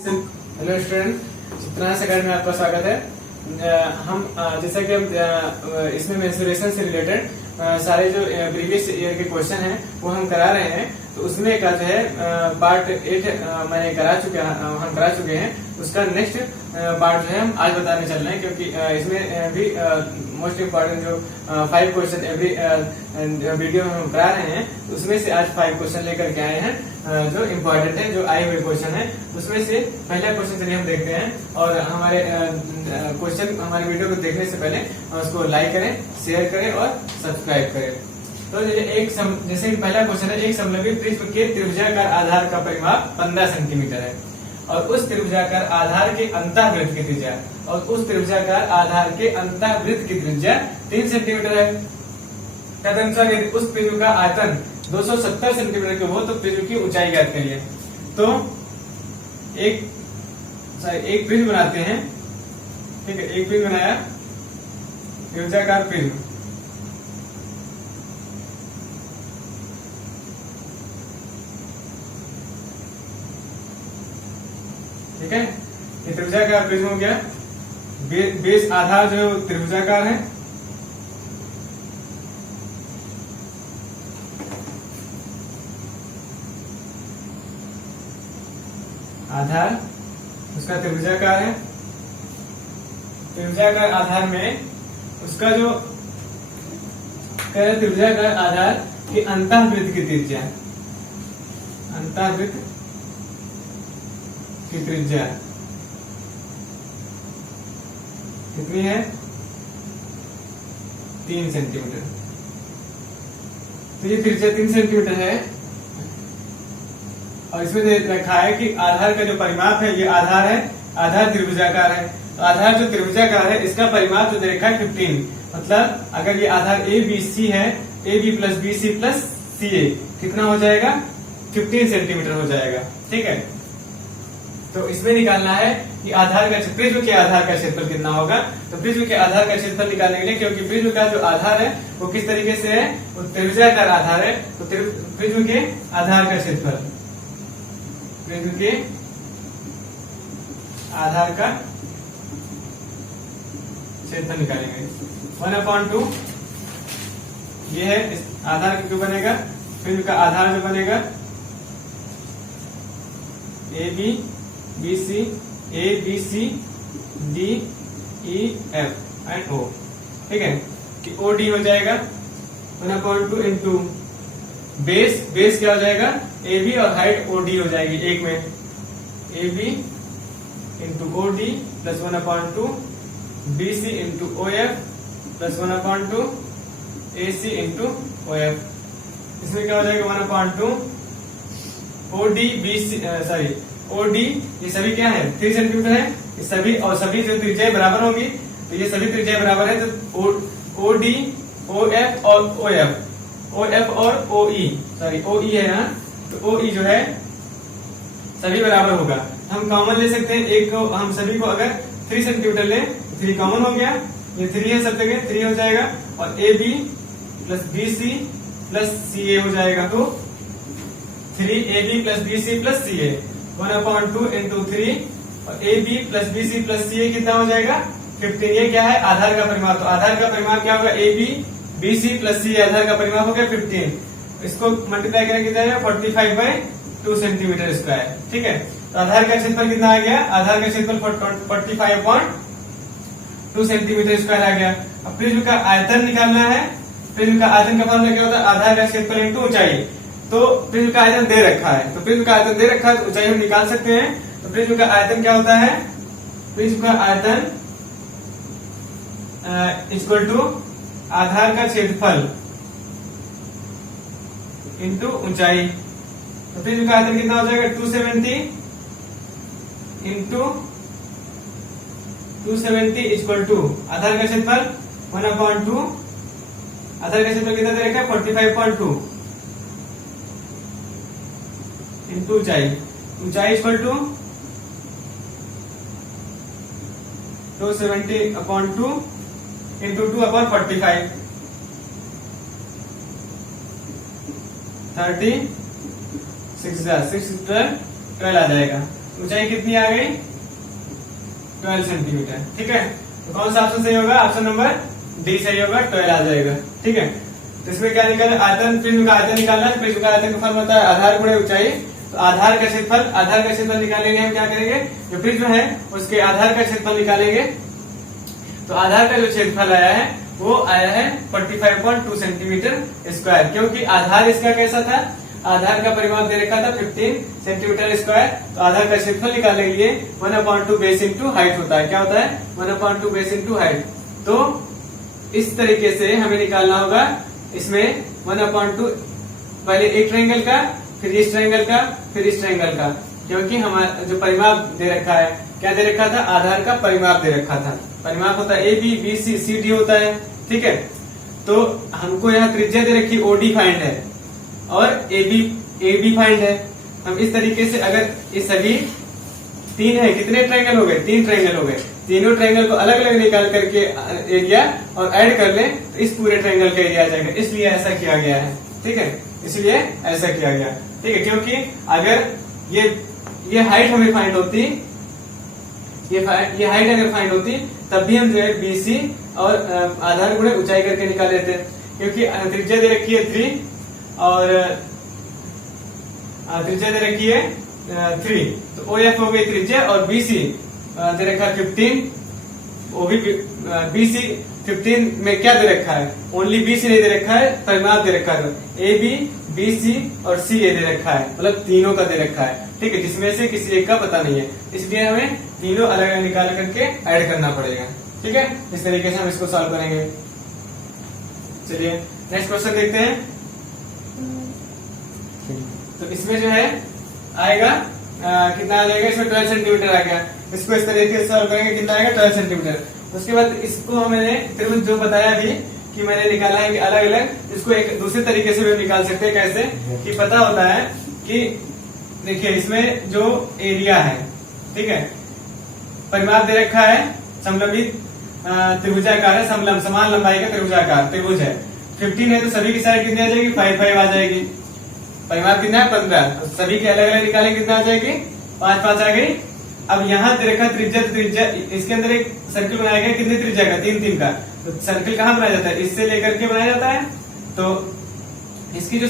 Hello student, Chitransh academy में आपका स्वागत है। हम जैसा कि इसमें मेंसुरेशन से रिलेटेड सारे जो प्रीवियस ईयर के क्वेश्चन हैं वो हम करा रहे हैं। तो उसमें का जो है पार्ट 8 मैंने हम करा चुके हैं। उसका नेक्स्ट पार्ट जो है हम आज बताने चल रहे हैं, क्योंकि इसमें भी मोस्ट इम्पोर्टेंट जो 5 क्वेश्चन एवरी वीडियो में हम करा रहे हैं, उसमें से आज 5 क्वेश्चन लेकर के आए हैं जो इम्पोर्टेंट है, जो आए हुए क्वेश्चन है। उसमें से पहला क्वेश्चन चलिए हम देखते हैं। और हमारे क्वेश्चन हमारे वीडियो को देखने से पहले उसको लाइक करें, शेयर करें और सब्सक्राइब करें। तो जैसे पहला क्वेश्चन है, एक समलंबी प्रिज्म के त्रिभुजाकार आधार का परिमाप 15 सेंटीमीटर है और उस त्रिभुजाकार आधार के अंतःवृत्त की त्रिज्या की त्रिज्या 3 सेंटीमीटर है। तदनुसार यदि उस प्रिज्म का आयतन 270 सेंटीमीटर के हो तो प्रिज्म की ऊंचाई ज्ञात करिए। तो एक प्रिज्म बनाते हैं, ठीक है। एक प्रिज्म बनाया, त्रिभुजाकार प्रिज्म, ठीक है। ये त्रिभुजाकार प्रिज्म हो गया। बेस आधार जो है त्रिभुजाकार है, आधार उसका त्रिभुजाकार है। त्रिभुजाकार आधार में उसका जो त्रिभुजाकार आधार की अंतःवृत्त की त्रिज्या, अंतःवृत्त की त्रिज्या कितनी है? 3 सेंटीमीटर। तो ये त्रिज्या 3 सेंटीमीटर है और इसमें दे रखा है कि आधार का जो परिमाप है, ये आधार है, आधार त्रिभुजाकार है। तो आधार जो त्रिभुजाकार है इसका परिमाप जो दे रखा है 15। मतलब अगर ये आधार ए बी सी है, A B plus B C plus C A, कितना हो जाएगा? 15 सेंटीमीटर हो जाएगा, ठीक है। तो इसमें निकालना है कि आधार का प्रिज्म के आधार का क्षेत्रफल कितना होगा। तो प्रिज्म के आधार का क्षेत्रफल निकालने के लिए, क्योंकि प्रिज्म का जो आधार है वो किस तरीके से है, वो त्रिभुजाकार आधार है, तो प्रिज्म के आधार का क्षेत्रफल, प्रिज्म के आधार का क्षेत्रफल निकालेंगे। 1/2 ये है, इस आधार जो बनेगा, प्रिज्म का आधार जो बनेगा A B B C D E F and O, ठीक है। कि ओ डी हो जाएगा 1/2 इंटू बेस क्या हो जाएगा? ए बी और हाइट ओ डी हो जाएगी एक में, A B into O D plus 1/2 B C into O F plus 1/2 A C into O F. इसमें क्या हो जाएगा? 1/2 O D B C O D, ये सभी क्या है? 3 सेंटीमीटर है। ये सभी और सभी जो त्रिज्याएं बराबर होंगी, तो ये सभी त्रिज्याएं बराबर है। तो ओ डी, ओ एफ और ओ एफ और ओ ई है यहाँ। तो ओ ई जो है सभी बराबर होगा। हम कॉमन ले सकते हैं एक को, हम सभी को अगर 3 सेंटीमीटर ले, 3 कॉमन हो गया, ये 3 है सब जगह, 3 हो जाएगा। और A B plus B C plus C A हो जाएगा। तो 3 A B plus B C plus C A, 1/2 into 3 और A B plus B C plus C A कितना हो जाएगा? 15। ये क्या है? आधार का परिमाप। तो आधार का परिमाप क्या होगा? A B B C plus C, आधार का परिमाप हो गया 15। इसको मल्टीप्लाई करें कितना है? 45/2 सेंटीमीटर स्क्वायर, ठीक है। तो आधार का क्षेत्रफल कितना आ गया? आधार का क्षेत्रफल 45/2 सेंटीमीटर स्क्वायर आ गया। अब प्रिज्म का आयतन निकालना है। प्रिज्म का आयतन का फॉर्मूला क्या होता है? आधार का क्षेत्रफल इंटू ऊंचाई। तो प्रिज्म का आयतन दे रखा है, तो प्रिज्म का आयतन दे रखा है, तो ऊंचाई हम निकाल सकते हैं। तो प्रिज्म का आयतन क्या होता है? प्रिज्म का आयतन इक्वल टू आधार का क्षेत्रफल इंटू ऊंचाई। तो प्रिज्म का आयतन कितना हो जाएगा? 270 इंटू 270 इक्वल टू आधार का क्षेत्रफल 1/2, आधार का क्षेत्रफल कितना दे रखा है? 45/2 इंटू ऊंचाई इक्वल टू 270/2 इंटू 2/45, 30 6 12 आ जाएगा। ऊंचाई कितनी आ गई 12 सेंटीमीटर। ठीक है, तो कौन सा ऑप्शन सही होगा? ऑप्शन नंबर डी सही होगा, 12 आ जाएगा। ठीक है, तो इसमें क्या निकालना? आयतन, प्रिज्म का आयतन निकालना है। प्रिज्म का आयतन का फॉर्मूला होता है आधार गुणे ऊंचाई। तो आधार का क्षेत्रफल, आधार का क्षेत्रफल निकालेंगे हम। क्या करेंगे? जो प्रिज्म है उसके आधार का क्षेत्रफल निकालेंगे। तो आधार का जो क्षेत्रफल आया है वो आया है 45.2 सेंटीमीटर स्क्वायर, क्योंकि आधार इसका कैसा था? आधार का परिमाप दे रखा था 15 सेंटीमीटर स्क्वायर। तो आधार का क्षेत्रफल निकालने के लिए 1/2 बेस इंटू हाइट होता है। क्या होता है? 1/2 बेस इंटू हाइट। तो इस तरीके से हमें निकालना होगा। इसमें 1/2 पहले एक ट्रायंगल का, फिर इस ट्रायंगल का, फिर इस ट्रायंगल का, क्योंकि हमारा जो परिमाप दे रखा है, क्या दे रखा था? आधार का परिमाप दे रखा था। परिमाप होता है A B, B C, C D होता है। ठीक है, तो हमको यहाँ त्रिज्या दे रखी ओडी फाइंड है और ए बी फाइंड है। हम इस तरीके से अगर ये सभी तीन है, कितने ट्रायंगल हो गए? 3 ट्रायंगल हो गए। तीनों ट्रायंगल को अलग अलग निकाल करके एरिया और ऐड कर ले तो इस पूरे ट्रायंगल का एरिया आ जाएगा। इसलिए ऐसा किया गया है। ठीक है, इसलिए ऐसा किया गया। ठीक है, क्योंकि अगर ये हाइट हमें फाइंड होती, ये हाइट अगर फाइंड होती तब भी हम जो है बीसी और आधार गुणे ऊंचाई करके निकाल लेते, क्योंकि त्रिज्या दे रखी है 3 और त्रिज्या दे रखी है 3। तो OF हो गई त्रिज्या और BC दे रखा है 15। वो भी BC 15 में क्या दे रखा है? ओनली BC नहीं दे रखा है, परिमाप दे रखा है। AB, BC और CA दे रखा है, मतलब तीनों का दे रखा है। ठीक है, जिसमें से किसी एक का पता नहीं है, इसलिए हमें तीनों अलग अलग निकाल करके ऐड करना पड़ेगा। ठीक है, इस तरीके से हम इसको सॉल्व करेंगे। चलिए नेक्स्ट क्वेश्चन देखते हैं। तो इसमें जो है आएगा कितना आ जाएगा? इसमें 12 सेंटीमीटर आ गया। इसको इस तरीके से सॉल्व करेंगे, कितना आएगा? 12 सेंटीमीटर। उसके बाद इसको मैंने फिर जो बताया अभी कि मैंने निकाला है कि अलग अलग, इसको एक दूसरे तरीके से भी निकाल सकते हैं। कैसे? कि पता होता है कि देखिए इसमें जो एरिया है, ठीक है, परिमाप दे रखा है समलंबित त्रिभुजाकार है, समलंब समान लंबाई का त्रिभुजाकार त्रिभुज है। 15 है तो सभी की साइड कितनी आ जाएगी? 5 आ जाएगी। परिमाप कितना है? 15। तो सभी के अलग अलग निकालेंगे, कितना आ जाएगी? 5 आ गई। अब यहाँ दे रखा त्रिज्या, तो त्रिज्या इसके अंदर एक सर्किल बनाया गया, कितनी त्रिज्या का? 3 का। तो सर्किल कहाँ बनाया जाता है? इससे लेकर के बनाया जाता है। तो इसकी जो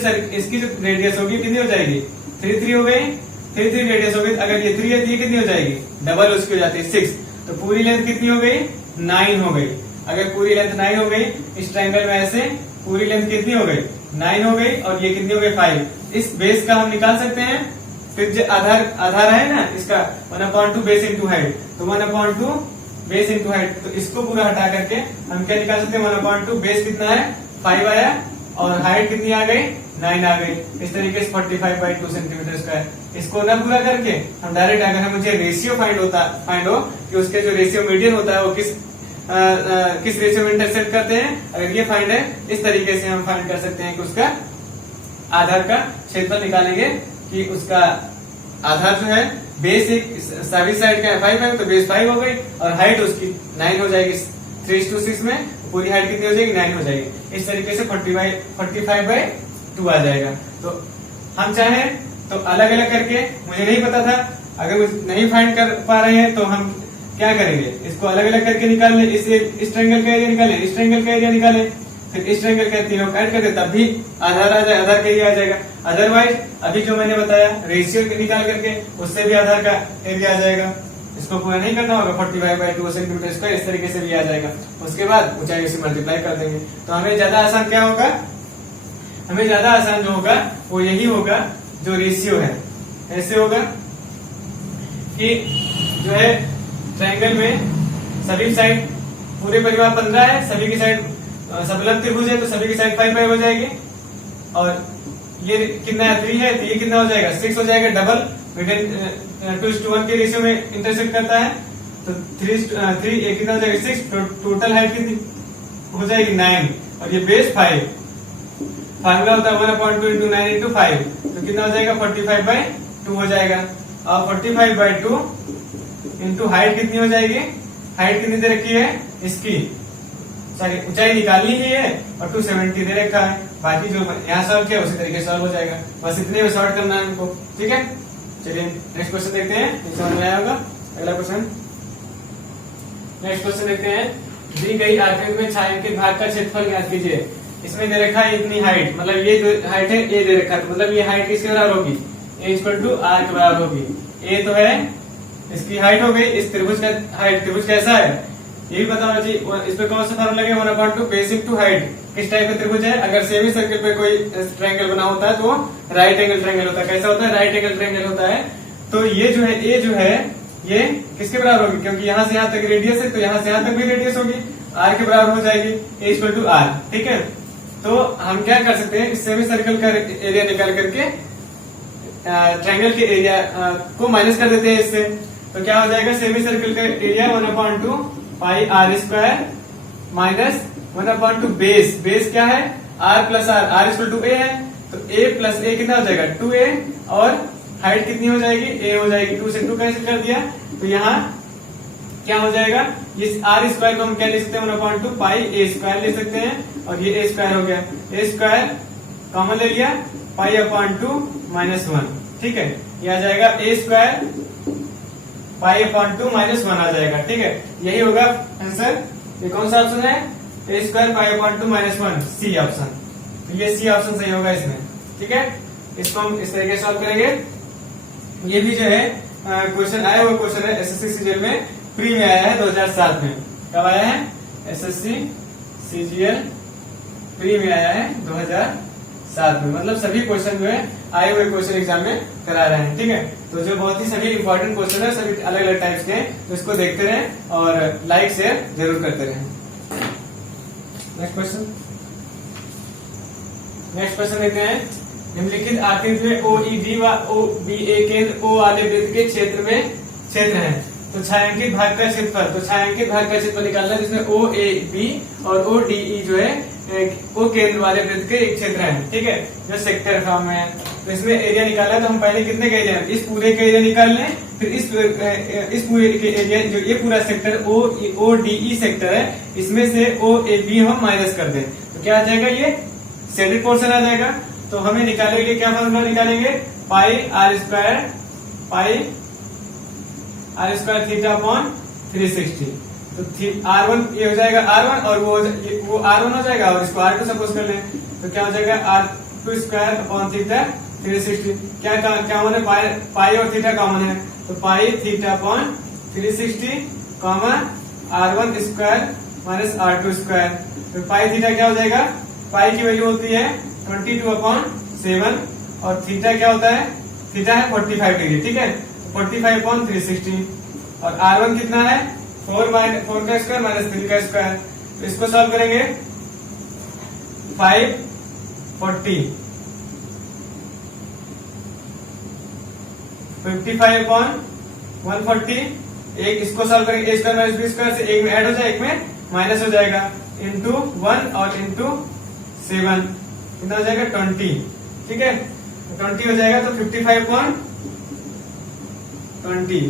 रेडियस होगी कितनी हो जाएगी? 3 हो गई। 3 रेडियस हो गई। अगर ये 3 है तो ये कितनी हो जाएगी? डबल उसकी हो जाती है 6। तो पूरी लेंथ कितनी हो गई? 9 हो गई। अगर पूरी लेंथ 9 हो गई, इस ट्रायंगल में ऐसे पूरी लेंथ कितनी हो गई? 9 हो गई और ये कितनी हो गई? 5। इस बेस का हम निकाल सकते हैं। फिर जो आधार है ना इसका 1/2 बेस इंटू हाइट, तो 1/2 बेस इंटू हाइट। तो इसको पूरा हटा करके हम क्या निकाल सकते हैं? 1/2 बेस कितना है? 5 आया और हाइट कितनी आ गई? 9 आ गई। इस तरीके से 45/2 सेंटीमीटर स्क्वायर। इसको न पूरा करके हम डायरेक्ट, अगर मुझे रेशियो फाइंड हो कि उसके जो रेशियो मीडियन होता है वो किस रेशियो में इंटरसेक्ट करते हैं, अगर ये फाइंड है, इस तरीके से हम फाइंड कर सकते हैं कि उसका आधार का क्षेत्रफल निकालेंगे कि उसका आधार जो है बेस एक सभी साइड का 5 है, तो बेस 5 हो गई और हाइट उसकी 9 हो जाएगी। 3:6 में पूरी हाइट कितनी हो जाएगी? 9 हो जाएगी। इस तरीके से 45/2 आ जाएगा। तो हम चाहें तो अलग अलग करके, मुझे नहीं पता था, अगर नहीं फाइंड कर पा रहे हैं तो हम क्या करेंगे? इसको अलग अलग करके निकाल ले। इस ट्रायंगल का एरिया निकाले, इस ट्रायंगल का एरिया निकाले, फिर इस ट्रायंगल के तीनों ऐड कर दे, तब भी आधार आ जाए, आधार का एरिया आ जाएगा। अदरवाइज अभी जो मैंने बताया रेशियो निकाल करके उससे भी आधार का एरिया आ जाएगा। इसको पूरा नहीं करना होगा, 45/2 सेंटीमीटर स्क्वायर इस तरीके से भी आ जाएगा। उसके बाद ऊंचाई से मल्टीप्लाई कर देंगे। तो हमें ज्यादा आसान क्या होगा? हमें ज्यादा आसान जो होगा वो यही होगा जो रेशियो है। ऐसे होगा कि जो है ट्रायंगल में सभी साइड पूरे परिमाप 15 है, सभी की साइड समलंब त्रिभुज है, तो सभी की साइड 5 हो जाएगी। और ये कितना है? 3 है, तो ये कितना हो जाएगा? 6 हो जाएगा। डबल 2:1 के रेशियो में इंटरसेक्ट करता है, तो 3 कितना हो जाएगा? 6। टोटल हाइट कितनी हो जाएगी? 9 और ये बेस 5। फार्मूला होता है 1/2 इंटू 9 इंटू 5, तो कितना हो जाएगा? 45/2 हो जाएगा। और 45/2 इंटू हाइट कितनी हो जाएगी? हाइट कितनी दे रखी है इसकी? सॉरी, ऊंचाई निकालनी ही है और 270 दे रखा है। बाकी जो यहाँ सॉल्व किया उसी तरीके से सॉल्व हो जाएगा। बस इतने में सॉल्व करना है हमको। ठीक है, चलिए नेक्स्ट क्वेश्चन देखते हैं, ये समझ में आया होगा। अगला क्वेश्चन, नेक्स्ट क्वेश्चन देखते हैं। दी गई आकृति में छायांकित भाग का क्षेत्रफल ज्ञात कीजिए। इसमें दे रखा है इतनी हाइट, मतलब ये जो हाइट है ए दे रखा है, तो मतलब ये हाइट किसके बराबर होगी, ए इक्वल टू आर के बराबर होगी। ए तो है, इसकी हाइट हो गई, इस त्रिभुज का हाइट, त्रिभुज कैसा है ये भी पता होना चाहिए। इस पे कौन सा फॉर्मूला लगे, 1/2 बेस इंटू हाइट। किस टाइप का त्रिभुज है, अगर सेमी सर्कल पे कोई ट्रायंगल बना होता है तो राइट एंगल ट्रायंगल होता है। कैसा होता है, राइट एंगल ट्रायंगल होता है। तो ये जो है ए जो है ये किसके बराबर होगी, क्योंकि यहाँ से यहाँ तक रेडियस है तो यहाँ से यहाँ तक भी रेडियस होगी, आर के बराबर हो जाएगी, ए इक्वल टू आर। ठीक है, तो हम क्या कर सकते हैं, इस सेमी सर्कल का एरिया निकाल करके ट्रायंगल के एरिया को माइनस कर देते हैं इससे। तो क्या हो जाएगा, सेमी सर्कल का area 1/2 pi r square minus 1/2 base. Base क्या है, r plus r, r equal to a है, तो ए प्लस ए कितना हो जाएगा 2a, और हाइट कितनी हो जाएगी, ए हो जाएगी। 2 से 2 कैंसिल कर दिया, तो यहाँ क्या हो जाएगा, इस आर स्क्वायर को हम क्या लिख सकते हैं, 1/2 पाई ए स्क्वायर ले सकते हैं, और ये ए स्क्वायर हो गया। ए स्क्वायर कॉमन ले लिया, पाई/2 -1। ठीक है, ये आ जाएगा ए स्क्वायर पाई/2 -1 आ जाएगा। ठीक है, यही होगा आंसर। ये कौन सा ऑप्शन है, ए स्क्वायर पाई/2 -1, सी ऑप्शन। तो ये सी ऑप्शन सही होगा इसमें। ठीक है, इसको हम इस तरीके से सॉल्व करेंगे। ये भी जो है क्वेश्चन आया हुआ क्वेश्चन है, एसएससी सीजीएल में प्री में आया है 2007 में। कब आया है, एसएससी सीजीएल प्री में आया है 2007 में। मतलब सभी क्वेश्चन जो है आए हुए क्वेश्चन एग्जाम में करा रहे हैं। ठीक है, तो जो बहुत ही सभी इंपॉर्टेंट क्वेश्चन है, सभी अलग अलग टाइप्स के हैं, तो इसको देखते रहें और लाइक शेयर जरूर करते रहें। नेक्स्ट क्वेश्चन, नेक्स्ट क्वेश्चन देखते हैं। निम्नलिखित आकृति में OED व OBA केंद्र O वाले वृत्त के क्षेत्र है, तो छायांकित भाग का क्षेत्रफल। तो छायांकित भाग का क्षेत्रफल निकालना है, जिसमें OAB और ODE जो है O केंद्र वाले वृत्त के एक क्षेत्र है। ठीक है, जो सेक्टर फॉर्म में है, तो इसमें एरिया निकालना है। तो हम पहले कितने का एरिया, इस पूरे का एरिया निकाल लें, फिर इस पूरे के एरिया, जो ये पूरा सेक्टर ODE सेक्टर है, इसमें से OAB हम माइनस कर दें, तो क्या आ जाएगा, ये शेडेड पोर्शन आ जाएगा। तो हमें निकालने के लिए क्या फॉर्मूला निकालेंगे, पाई आर स्क्वायर थीटा अपॉन 360। तो R1 ये हो जाएगा R1, और वो R1 हो जाएगा, और इसको R2 सपोज कर लें, तो क्या हो जाएगा R2 स्क्वायर अपॉन थीटा 360। क्या कॉमन है, पाई और थीटा कॉमन है, तो pi theta upon 360 common R1 square minus R2 square. तो पाई थीटा क्या हो जाएगा, पाई की वैल्यू होती है 22/7, और थीटा क्या होता है, थीटा है 45 डिग्री। ठीक है, 45/360, और R1 कितना है 4 का स्क्वायर माइनस 3 का स्क्वायर। तो इसको सॉल्व करेंगे, 540 55/140, एक इसको सॉल्व करेंगे, ए स्क्वायर माइनस बी स्क्वायर से एक में ऐड हो जाए, एक में माइनस हो जाएगा, इंटू 1 और इंटू 7 कितना हो जाएगा 20। ठीक है, 20 हो जाएगा, तो 55/20।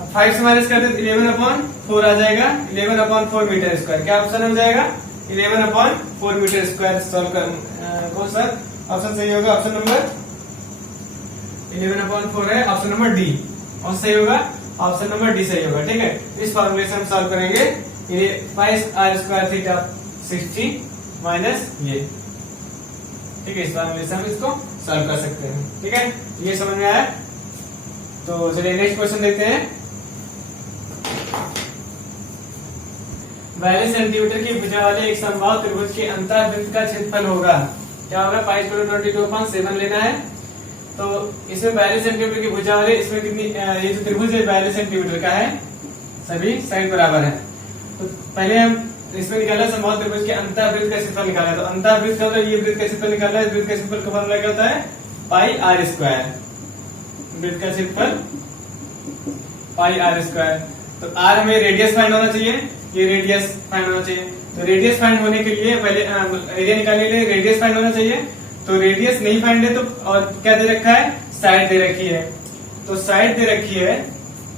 अब 5 से माइनस कर दे, 11/4 आ जाएगा, 11/4 मीटर स्क्वायर। क्या ऑप्शन हो जाएगा, 11/4 मीटर स्क्वायर। सॉल्व कर कौन सा ऑप्शन सही होगा, ऑप्शन नंबर 11/4 है, ऑप्शन नंबर डी। और सही होगा, ऑप्शन नंबर डी सही होगा। ठीक है, इस फॉर्मूले से हम सॉल्व करेंगे, ये पाई आर स्क्वायर थीटा 60 माइनस ये। ठीक है, इस फॉर्मूले से हम इसको सॉल्व कर सकते हैं। ठीक है, ये समझ में आया। तो चलिए नेक्स्ट क्वेश्चन देखते हैं। 42 सेंटीमीटर की भुजा वाले एक समबाहु त्रिभुज के अंतःवृत्त का क्षेत्रफल होगा। क्या होगा, पाई स्क्वायर 22/7 लेना है। तो इसमें 42 सेंटीमीटर की भुजा वाले, इसमें कितनी, ये जो त्रिभुज है 42 सेंटीमीटर का है, सभी साइड बराबर है। तो पहले हम इसमें निकाला समबाहु त्रिभुज के अंतःवृत्त का क्षेत्रफल निकाला। तो अंतःवृत्त का मतलब ये वृत्त का क्षेत्रफल निकाला है, वृत्त का क्षेत्रफल का फॉर्मूला क्या होता है, पाई आर स्क्वायर। वृत्त का क्षेत्रफल पाई आर स्क्वायर। तो आर हमें रेडियस फाइंड होना चाहिए, ये रेडियस फाइंड होना चाहिए। तो रेडियस फाइंड होने के लिए पहले एरिया निकालने के लिए रेडियस फाइंड होना चाहिए। तो रेडियस नहीं फाइंड है, तो और क्या दे रखा है, साइड दे रखी है। तो साइड दे रखी है,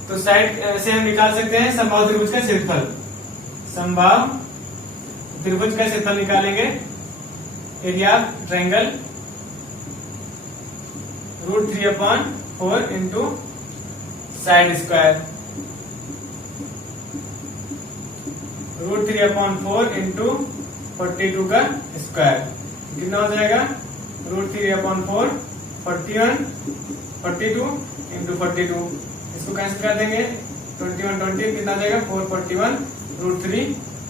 तो साइड से हम निकाल सकते हैं समबाहु त्रिभुज का क्षेत्रफल। समबाहु त्रिभुज का क्षेत्रफल निकालेंगे, area of triangle. √3/4 into side square, √3/4 into 42 का स्क्वायर कितना हो जाएगा, √3/4 41 42 इंटू 42, इसको कैंसिल कर देंगे 21 20 कितना हो जाएगा 441 √3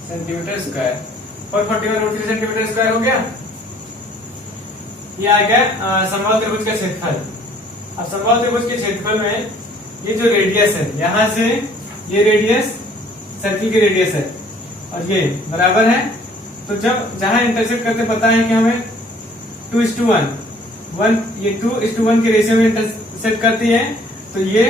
सेंटीमीटर स्क्वायर, 441 √3 सेंटीमीटर स्क्वायर हो गया। ये आ गया समबाहु त्रिभुज का क्षेत्रफल। अब समबाहु त्रिभुज के क्षेत्रफल में ये जो रेडियस है, यहां से ये रेडियस सर्किल की रेडियस है और ये बराबर है, तो जब जहां इंटरसेक्ट करते पता है कि हमें 2:1 ये 2:1 की रेशियो में इंटरसेक्ट करती है, तो ये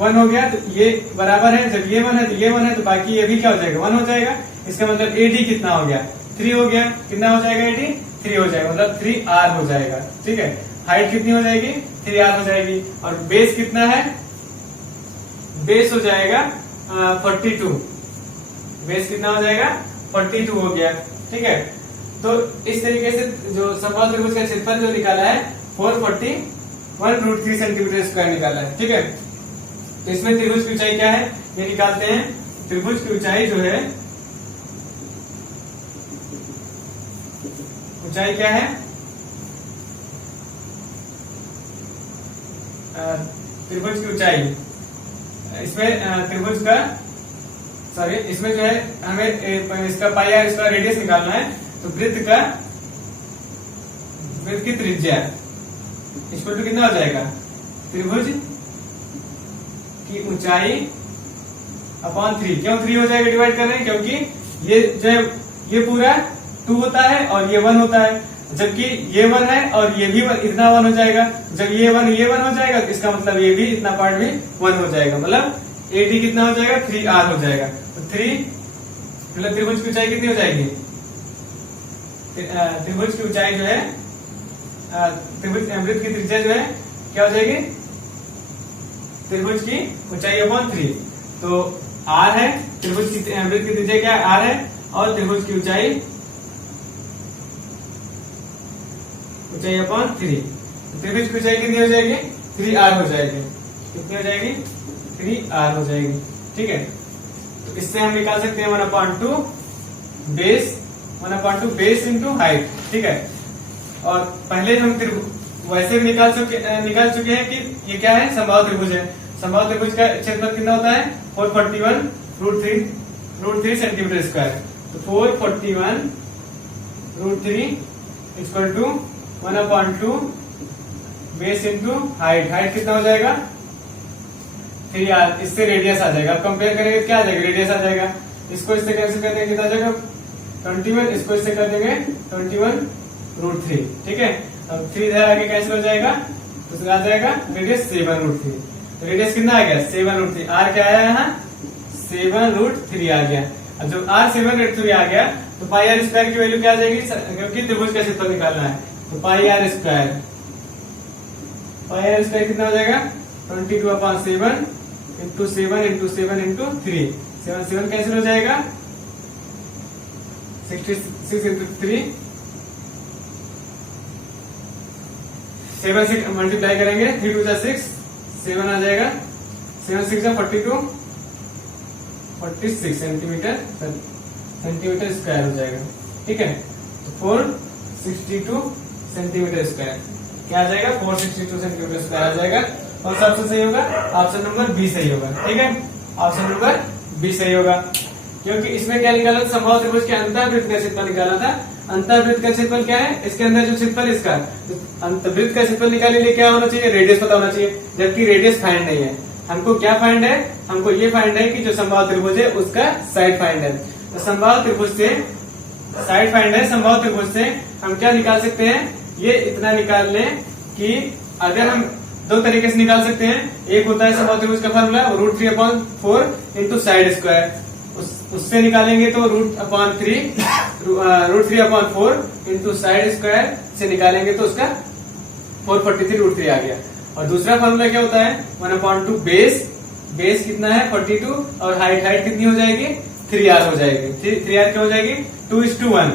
1 हो गया, तो ये बराबर है, जब ये 1 है तो ये 1 है, तो बाकी ये भी क्या हो जाएगा 1 हो जाएगा। इसका मतलब AD कितना हो गया 3 हो गया, कितना हो जाएगा AD 3 हो जाएगा, मतलब 3R हो जाएगा। ठीक है, हाइट कितनी हो जाएगी 3R हो जाएगी, और बेस कितना है, बेस हो जाएगा 42, बेस कितना हो जाएगा 42 हो गया। ठीक है, तो इस तरीके से जो समबाहु त्रिभुज का क्षेत्रफल जो निकाला है 441 √3 सेंटीमीटर स्क्वायर निकाला है। ठीक है, तो इसमें त्रिभुज की ऊंचाई क्या है ये निकालते हैं। त्रिभुज की ऊंचाई जो है, ऊंचाई क्या है, त्रिभुज की ऊंचाई, इसमें त्रिभुज का सॉरी इसमें जो है हमें इसका पाई आर इसका रेडियस निकालना है, तो वृत्त की त्रिज्या इक्वल टू कितना हो जाएगा, त्रिभुज की ऊंचाई अपॉन 3। क्यों 3 हो जाएगा डिवाइड कर रहे हैं, क्योंकि ये जो है ये पूरा 2 होता है और ये 1 होता है, जबकि ये 1 है और ये भी इतना 1 हो जाएगा। जब ये 1 हो जाएगा तो इसका मतलब ये भी इतना पार्ट भी 1 हो जाएगा, मतलब AD कितना हो जाएगा 3R हो जाएगा। तो 3 मतलब त्रिभुज की ऊंचाई कितनी हो जाएगी, त्रिभुज की ऊंचाई जो है त्रिभुज वृत्त की त्रिज्या जो है क्या हो जाएगी, त्रिभुज की ऊंचाई अपॉन 3। तो R है, त्रिभुज की वृत्त की त्रिज्या क्या है R है, और त्रिभुज की ऊंचाई अपॉन 3, त्रिभुज की ऊंचाई कितनी हो जाएगी 3R हो जाएगी, कितनी हो जाएगी 3R हो जाएगी। ठीक है, तो इससे हम निकाल सकते हैं 1/2 बेस इंटू हाइट। ठीक है, और पहले हम वैसे भी निकाल चुके हैं कि ये क्या है, समबाहु त्रिभुज है। समबाहु त्रिभुज का क्षेत्रफल कितना होता है 441 √3 सेंटीमीटर स्क्वायर, तो 441 √3 equal to 1/2 base into height, height कितना हो जाएगा 3R, इससे रेडियस आ जाएगा। अब कंपेयर करेंगे क्या आ जाएगा, रेडियस आ जाएगा, इसको इससे कैंसिल कर देंगे कितना आ जाएगा 21, इसको इससे कर देंगे 21 √3। ठीक है, अब 3 इधर आगे कैंसिल हो जाएगा, तो आ जाएगा रेडियस 7 √3, तो रेडियस कितना आ गया 7 √3, R क्या आया यहाँ 7 √3 आ गया। अब जब R 7 √3 आ गया तो पाई आर स्क्वायर की वैल्यू क्या आ जाएगी, क्योंकि त्रिभुज का क्षेत्रफल निकालना है, तो पाई आर स्क्वायर कितना हो जाएगा 22/7 इंटू 7 इंटू 7 इंटू 3, 7 कैंसिल हो जाएगा 66 इंटू 3, 7 से मल्टीप्लाई करेंगे 3 2 6, 7 आ जाएगा, 7 6 42 46 सेंटीमीटर स्क्वायर हो जाएगा। ठीक है, तो 462 सेंटीमीटर स्क्वायर क्या आ जाएगा 462 सेंटीमीटर स्क्वायर आ जाएगा। कौन सा ऑप्शन सही होगा, ऑप्शन नंबर बी सही होगा। ठीक है, ऑप्शन नंबर बी सही होगा, क्योंकि इसमें क्या निकाला था, समबाहु त्रिभुज के अंतःवृत्त का क्षेत्रफल निकाला था। अंतःवृत्त का क्षेत्रफल क्या है, इसके अंदर जो क्षेत्रफल इसका अंतःवृत्त का क्षेत्रफल निकालने के लिए क्या होना चाहिए, रेडियस पता होना चाहिए, जबकि रेडियस फाइंड नहीं है। हमको क्या फाइंड है, हमको ये फाइंड है कि जो समबाहु त्रिभुज है उसका साइड फाइंड है। तो समबाहु त्रिभुज से साइड फाइंड है, समबाहु त्रिभुज से हम क्या निकाल सकते हैं, ये इतना निकाल लें कि अगर हम दो तरीके से निकाल सकते हैं। एक होता है समबाहु त्रिभुज का फॉर्मूला √3/4 इंटू साइड स्क्वायर, उससे निकालेंगे तो √3/4 इंटू साइड स्क्वायर से निकालेंगे तो उसका 443 √3 आ गया। और दूसरा फॉर्मूला क्या होता है 1/2 बेस कितना है 42 और हाइट कितनी हो जाएगी 3R हो जाएगी। 3R क्या हो जाएगी 2:1,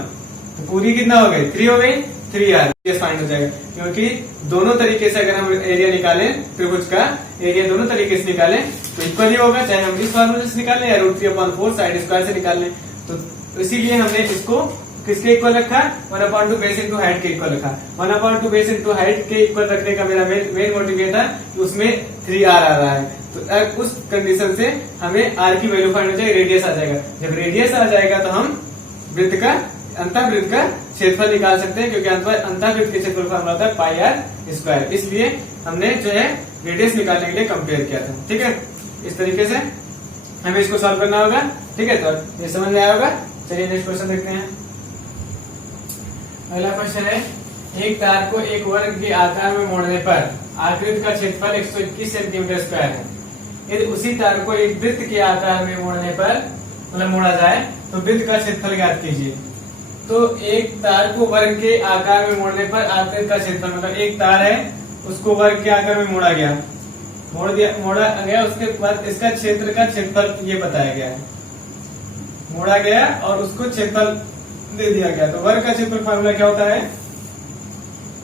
तो पूरी कितना हो गई 3 हो गई। 3r रेडियस फाइंड हो जाएगा, क्योंकि दोनों तरीके से अगर हम एरिया निकालें त्रिभुज का एरिया दोनों तरीके से निकालें तो इक्वल ही होगा, चाहे हम इस फॉर्मूले से निकालें या √3/4 साइड स्क्वायर से निकाल लें। तो इसीलिए हमने इसको किसके इक्वल रखा, 1/2 बेस इंटू हाइट के इक्वल रखा। 1/2 बेस इंटू हाइट के इक्वल रखने का मेरा मेन मोटिव ये था कि उसमें 3r आ रहा है, तो उस कंडीशन से हमें r की वैल्यू फाइंड हो जाएगी, रेडियस आ जाएगा। जब रेडियस आ जाएगा तो हम वृत्त का अंतःवृत्त का क्षेत्रफल निकाल सकते हैं, क्योंकि अंतःवृत्त के क्षेत्रफल फॉर्मूला होता है πr²। इसलिए हमने जो है रेडियस निकालने के लिए कंपेयर किया था। ठीक है, इस तरीके से हमें इसको सॉल्व करना होगा। ठीक है, तो ये समझ में आया होगा। चलिए नेक्स्ट क्वेश्चन देखते हैं। अगला क्वेश्चन है, एक तार को एक वर्ग के आकार में मोड़ने पर आकृति का क्षेत्रफल 121 सेंटीमीटर स्क्वायर है। यदि उसी तार को एक वृत्त के आकार में मोड़ने पर मतलब मोड़ा जाए तो वृत्त का क्षेत्रफल ज्ञात कीजिए। तो एक तार को वर्ग के आकार में मोड़ने पर आकृति का क्षेत्रफल, मतलब एक तार है उसको वर्ग के आकार में मोड़ा गया, उसके बाद इसका क्षेत्र का क्षेत्रफल ये बताया गया है, मोड़ा गया और उसको क्षेत्रफल दे दिया गया। तो वर्ग का क्षेत्रफल फॉर्मूला क्या होता है,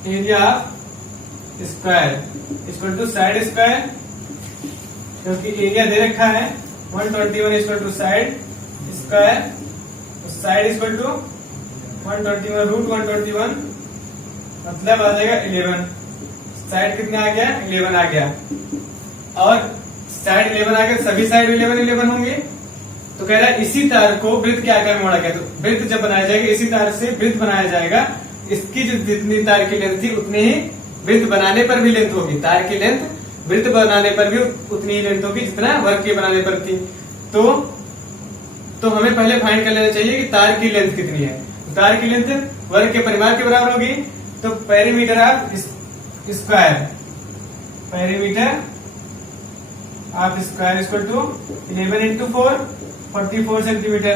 area of square equal to side square, क्योंकि एरिया दे रखा है 121 equal to side square, side equal to 121 √121 मतलब आ जाएगा 11। साइड कितना आ गया, 11 आ गया, और साइड 11 आ गया, सभी साइड 11 होंगे। तो कह रहा है इसी तार को वृत्त के आकार में मोड़ा गया। तो वृत्त जब बनाया जाएगा, इसी तार से वृत्त बनाया जाएगा, इसकी जो जितनी तार की लेंथ थी उतनी ही वृत्त बनाने पर भी लेंथ होगी। तार की लेंथ वृत्त बनाने पर भी उतनी ही लेंथ होगी जितना वर्ग के बनाने पर थी। तो हमें पहले फाइंड कर लेना चाहिए कि तार की लेंथ कितनी है। तार की लेंथ वर्ग के परिमाण के बराबर होगी। तो perimeter of square, perimeter of square equal to 11 into 4 44 centimetre.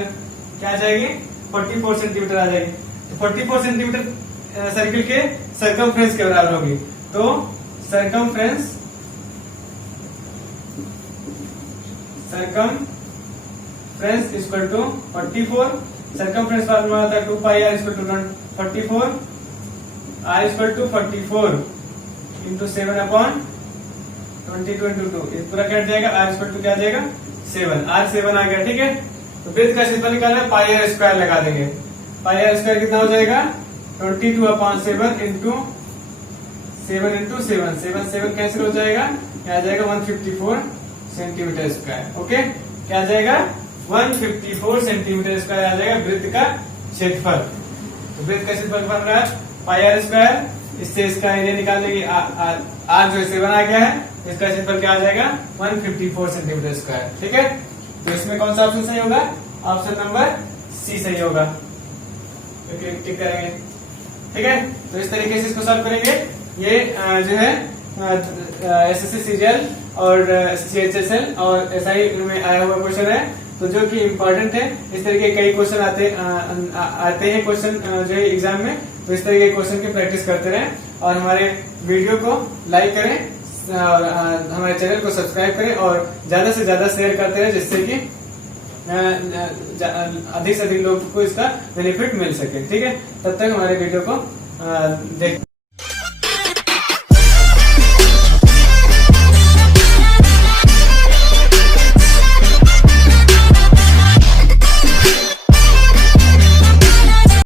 क्या आ जाएगी, 44 सेंटीमीटर आ जाएगी। तो 44 सेंटीमीटर सर्किल के सरकमफ्रेंस के बराबर होगी। तो circumference equal to 44, circumference formula होता है 2πr equal to 44, r equal to 44 into 7/22 into 2, ये पूरा कट जाएगा। r इक्वल टू क्या आ जाएगा, 7, r 7 आ गया। ठीक है, तो वृत्त का क्षेत्रफल निकालना है, πr² लगा देंगे। πr² कितना हो जाएगा, 22/7 इंटू 7 इंटू 7, 7 कैंसिल हो जाएगा, क्या आ जाएगा 154 सेंटीमीटर स्क्वायर। ओके, क्या आ जाएगा 154 सेंटीमीटर स्क्वायर आ जाएगा वृत्त का क्षेत्रफल। तो वृत्त का क्षेत्रफल बन रहा है πr², इससे इसका एरिया निकाल देंगे, r जो 7 आ गया है, इसका क्षेत्रफल क्या आ जाएगा 154 सेंटीमीटर स्क्वायर। ठीक है, तो इसमें कौन सा ऑप्शन सही होगा, ऑप्शन नंबर सी सही होगा। टिक करेंगे। ठीक है, तो इस तरीके से इसको सॉल्व करेंगे। ये जो है SSC CGL और CHSL और SI में आया हुआ क्वेश्चन है, तो जो कि इम्पोर्टेंट है। इस तरह के कई क्वेश्चन आते हैं क्वेश्चन जो है एग्जाम में, तो इस तरह के क्वेश्चन की प्रैक्टिस करते रहें और हमारे वीडियो को लाइक करें और हमारे चैनल को सब्सक्राइब करें और ज्यादा से ज्यादा शेयर करते रहें, जिससे कि अधिक से अधिक लोगों को इसका बेनिफिट मिल सके। ठीक है, तब तक हमारे वीडियो को देख